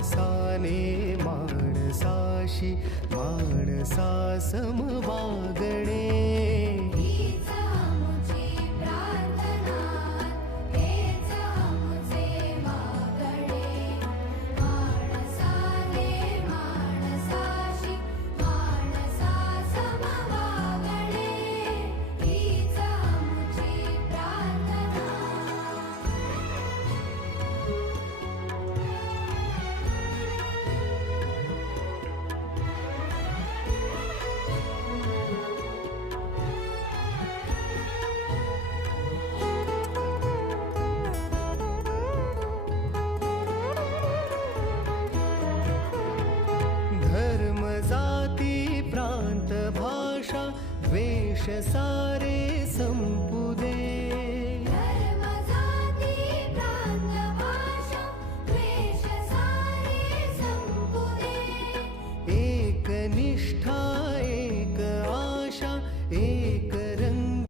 माणसाने माणसाशी माणसा सम वागणे. हीच आमुची प्रार्थना, हेच आमुचे मागणे. माणसाने माणसाशी माणसा सम वागणे. हीच आमुची प्रार्थना. धर्म जाती प्रांत भाषा द्वेष सारे